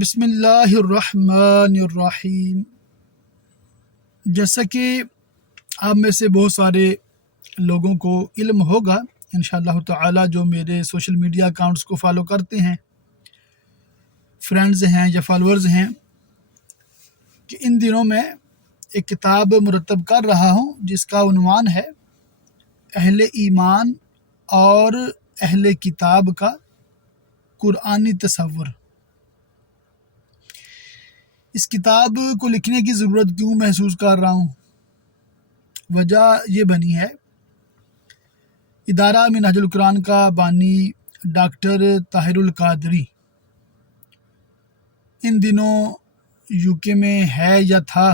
بسم اللہ الرحمن الرحیم۔ جیسا کہ آپ میں سے بہت سارے لوگوں کو علم ہوگا انشاءاللہ تعالی، جو میرے سوشل میڈیا اکاؤنٹس کو فالو کرتے ہیں، فرینڈز ہیں یا فالورز ہیں، کہ ان دنوں میں ایک کتاب مرتب کر رہا ہوں جس کا عنوان ہے اہل ایمان اور اہل کتاب کا قرآنی تصور۔ اس کتاب کو لکھنے کی ضرورت کیوں محسوس کر رہا ہوں؟ وجہ یہ بنی ہے، ادارہ منہاج القرآن کا بانی ڈاکٹر طاہر القادری ان دنوں یو کے میں ہے یا تھا،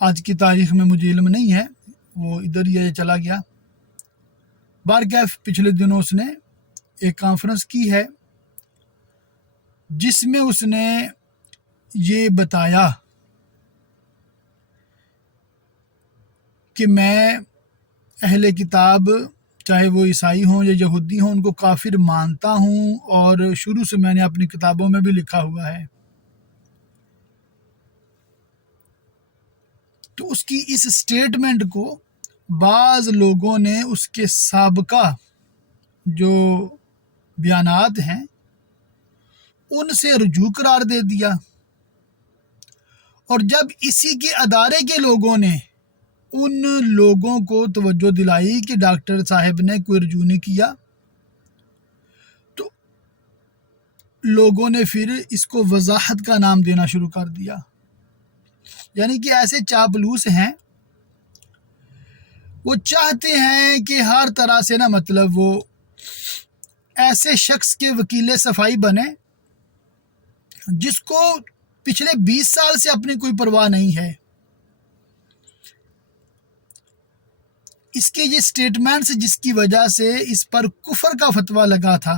آج کی تاریخ میں مجھے علم نہیں ہے، وہ ادھر ہی چلا گیا۔ بارکیف پچھلے دنوں اس نے ایک کانفرنس کی ہے جس میں اس نے یہ بتایا کہ میں اہل کتاب چاہے وہ عیسائی ہوں یا یہودی ہوں ان کو کافر مانتا ہوں، اور شروع سے میں نے اپنی کتابوں میں بھی لکھا ہوا ہے۔ تو اس کی اس سٹیٹمنٹ کو بعض لوگوں نے اس کے سابقہ جو بیانات ہیں ان سے رجوع قرار دے دیا، اور جب اسی کے ادارے کے لوگوں نے ان لوگوں کو توجہ دلائی کہ ڈاکٹر صاحب نے کوئی رجوع نہیں کیا، تو لوگوں نے پھر اس کو وضاحت کا نام دینا شروع کر دیا۔ یعنی کہ ایسے چاپلوس ہیں، وہ چاہتے ہیں کہ ہر طرح سے مطلب وہ ایسے شخص کے وکیل صفائی بنے جس کو پچھلے 20 سال سے اپنی کوئی پرواہ نہیں ہے۔ اس کے یہ سٹیٹمنٹس جس کی وجہ سے اس پر کفر کا فتویٰ لگا تھا،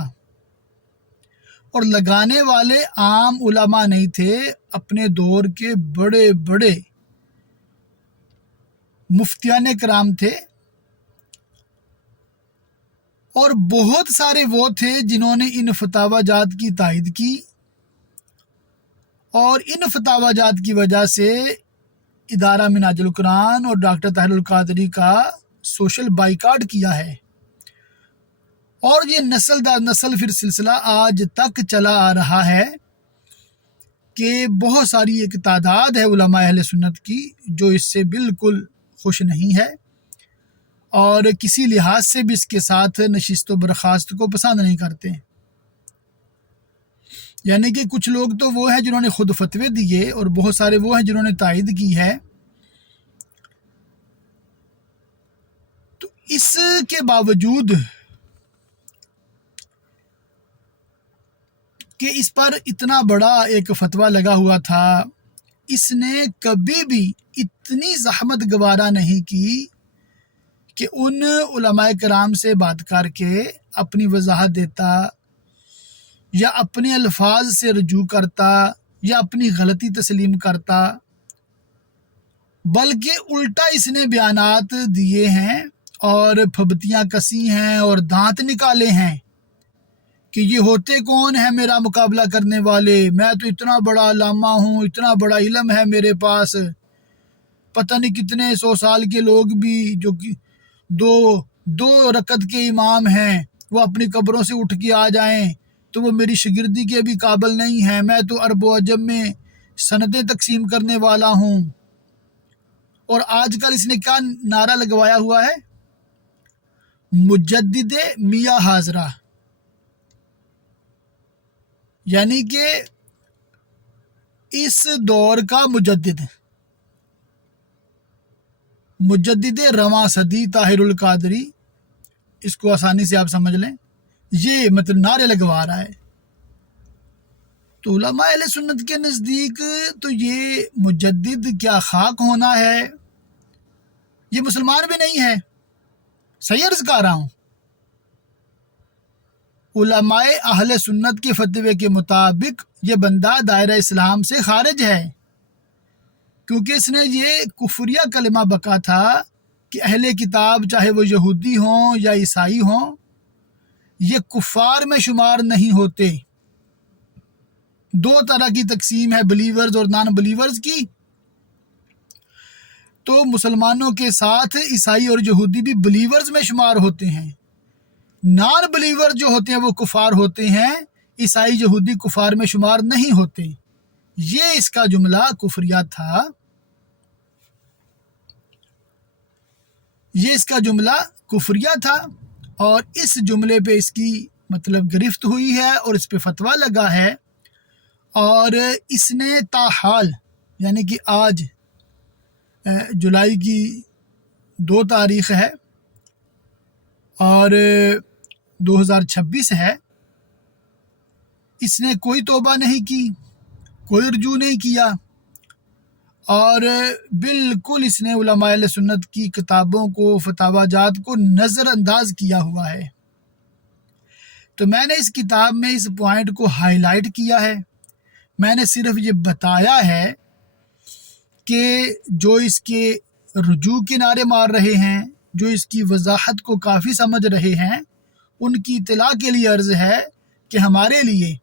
اور لگانے والے عام علماء نہیں تھے، اپنے دور کے بڑے بڑے مفتیان کرام تھے، اور بہت سارے وہ تھے جنہوں نے ان فتاوی جات کی تائید کی، اور ان فتاوی جات کی وجہ سے ادارہ منہاج القرآن اور ڈاکٹر طاہر القادری کا سوشل بائیکاٹ کیا ہے، اور یہ نسل در نسل پھر سلسلہ آج تک چلا آ رہا ہے کہ بہت ساری ایک تعداد ہے علماء اہل سنت کی جو اس سے بالکل خوش نہیں ہے، اور کسی لحاظ سے بھی اس کے ساتھ نشست و برخاست کو پسند نہیں کرتے۔ یعنی کہ کچھ لوگ تو وہ ہیں جنہوں نے خود فتوے دیے، اور بہت سارے وہ ہیں جنہوں نے تائید کی ہے۔ تو اس کے باوجود کہ اس پر اتنا بڑا ایک فتویٰ لگا ہوا تھا، اس نے کبھی بھی اتنی زحمت گوارا نہیں کی کہ ان علماء کرام سے بات کر کے اپنی وضاحت دیتا، یا اپنے الفاظ سے رجوع کرتا، یا اپنی غلطی تسلیم کرتا، بلکہ الٹا اس نے بیانات دیے ہیں اور پھبتیاں کسی ہیں اور دانت نکالے ہیں کہ یہ ہوتے کون ہیں میرا مقابلہ کرنے والے، میں تو اتنا بڑا علامہ ہوں، اتنا بڑا علم ہے میرے پاس، پتہ نہیں کتنے 100 سال کے لوگ بھی جو کہ دو رکعت کے امام ہیں وہ اپنی قبروں سے اٹھ کے آ جائیں تو وہ میری شاگردی کے بھی قابل نہیں ہیں، میں تو عرب و عجم میں سندیں تقسیم کرنے والا ہوں۔ اور آج کل اس نے کیا نعرہ لگوایا ہوا ہے؟ مجدد میاں حاضرہ، یعنی کہ اس دور کا مجدد رواں صدی طاہر القادری، اس کو آسانی سے آپ سمجھ لیں، یہ مطلب نعرے لگوا رہا ہے۔ تو علماء اہل سنت کے نزدیک تو یہ مجدد کیا خاک ہونا ہے، یہ مسلمان بھی نہیں ہے۔ صحیح عرض کر رہا ہوں، علماء اہل سنت کے فتوے کے مطابق یہ بندہ دائرہ اسلام سے خارج ہے، کیونکہ اس نے یہ کفریہ کلمہ بکا تھا کہ اہل کتاب چاہے وہ یہودی ہوں یا عیسائی ہوں یہ کفار میں شمار نہیں ہوتے۔ دو طرح کی تقسیم ہے بلیورز اور نان بلیورز کی، تو مسلمانوں کے ساتھ عیسائی اور یہودی بھی بلیورز میں شمار ہوتے ہیں، نان بلیور جو ہوتے ہیں وہ کفار ہوتے ہیں، عیسائی یہودی کفار میں شمار نہیں ہوتے۔ یہ اس کا جملہ کفریہ تھا، یہ اس کا جملہ کفریہ تھا، اور اس جملے پہ اس کی مطلب گرفت ہوئی ہے اور اس پہ فتویٰ لگا ہے، اور اس نے تاحال یعنی کہ آج جولائی کی 2 تاریخ ہے اور 2026 ہے، اس نے کوئی توبہ نہیں کی، کوئی رجوع نہیں کیا، اور بالکل اس نے علماء اہل سنت کی کتابوں کو، فتاوی جات کو نظر انداز کیا ہوا ہے۔ تو میں نے اس کتاب میں اس پوائنٹ کو ہائی لائٹ کیا ہے، میں نے صرف یہ بتایا ہے کہ جو اس کے رجوع کے نعرے مار رہے ہیں، جو اس کی وضاحت کو کافی سمجھ رہے ہیں، ان کی اطلاع کے لیے عرض ہے کہ ہمارے لیے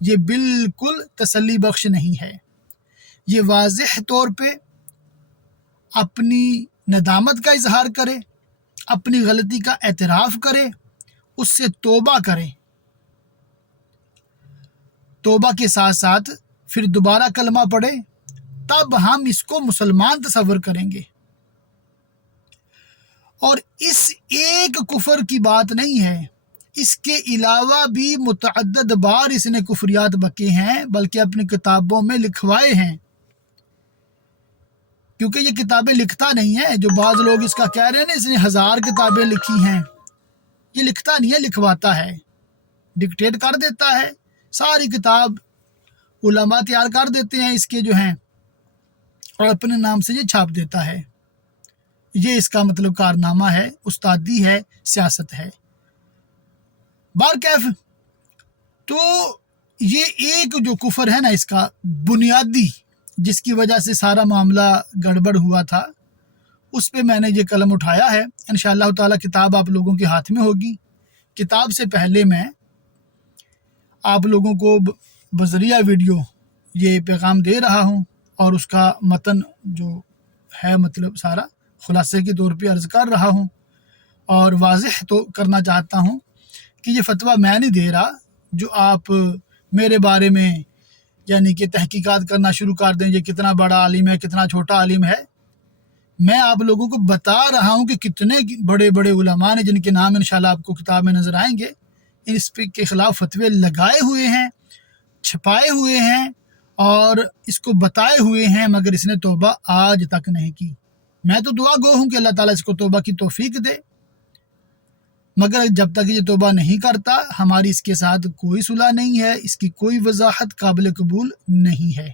یہ بالکل تسلی بخش نہیں ہے۔ یہ واضح طور پہ اپنی ندامت کا اظہار کرے، اپنی غلطی کا اعتراف کرے، اس سے توبہ کرے، توبہ کے ساتھ ساتھ پھر دوبارہ کلمہ پڑھے، تب ہم اس کو مسلمان تصور کریں گے۔ اور اس ایک کفر کی بات نہیں ہے، اس کے علاوہ بھی متعدد بار اس نے کفریات بکے ہیں، بلکہ اپنی کتابوں میں لکھوائے ہیں، کیونکہ یہ کتابیں لکھتا نہیں ہے۔ جو بعض لوگ اس کا کہہ رہے ہیں نا اس نے 1000 کتابیں لکھی ہیں، یہ لکھتا نہیں ہے، لکھواتا ہے، ڈکٹیٹ کر دیتا ہے، ساری کتاب علماء تیار کر دیتے ہیں اس کے جو ہیں، اور اپنے نام سے یہ چھاپ دیتا ہے۔ یہ اس کا مطلب کارنامہ ہے، استادی ہے، سیاست ہے۔ بارکیف تو یہ ایک جو کفر ہے نا اس کا بنیادی، جس کی وجہ سے سارا معاملہ گڑبڑ ہوا تھا، اس پہ میں نے یہ قلم اٹھایا ہے۔ انشاءاللہ تعالی کتاب آپ لوگوں کے ہاتھ میں ہوگی۔ کتاب سے پہلے میں آپ لوگوں کو بذریعہ ویڈیو یہ پیغام دے رہا ہوں، اور اس کا متن جو ہے مطلب سارا خلاصے کے طور پہ عرض کر رہا ہوں، اور واضح تو کرنا چاہتا ہوں کہ یہ فتویٰ میں نہیں دے رہا جو آپ میرے بارے میں یعنی کہ تحقیقات کرنا شروع کر دیں، یہ کتنا بڑا عالم ہے، کتنا چھوٹا عالم ہے۔ میں آپ لوگوں کو بتا رہا ہوں کہ کتنے بڑے بڑے علماء نے، جن کے نام انشاءاللہ آپ کو کتاب میں نظر آئیں گے، اس پہ کے خلاف فتوے لگائے ہوئے ہیں، چھپائے ہوئے ہیں، اور اس کو بتائے ہوئے ہیں، مگر اس نے توبہ آج تک نہیں کی۔ میں تو دعا گو ہوں کہ اللہ تعالیٰ اس کو توبہ کی توفیق دے، مگر جب تک یہ توبہ نہیں کرتا، ہماری اس کے ساتھ کوئی صلح نہیں ہے، اس کی کوئی وضاحت قابل قبول نہیں ہے۔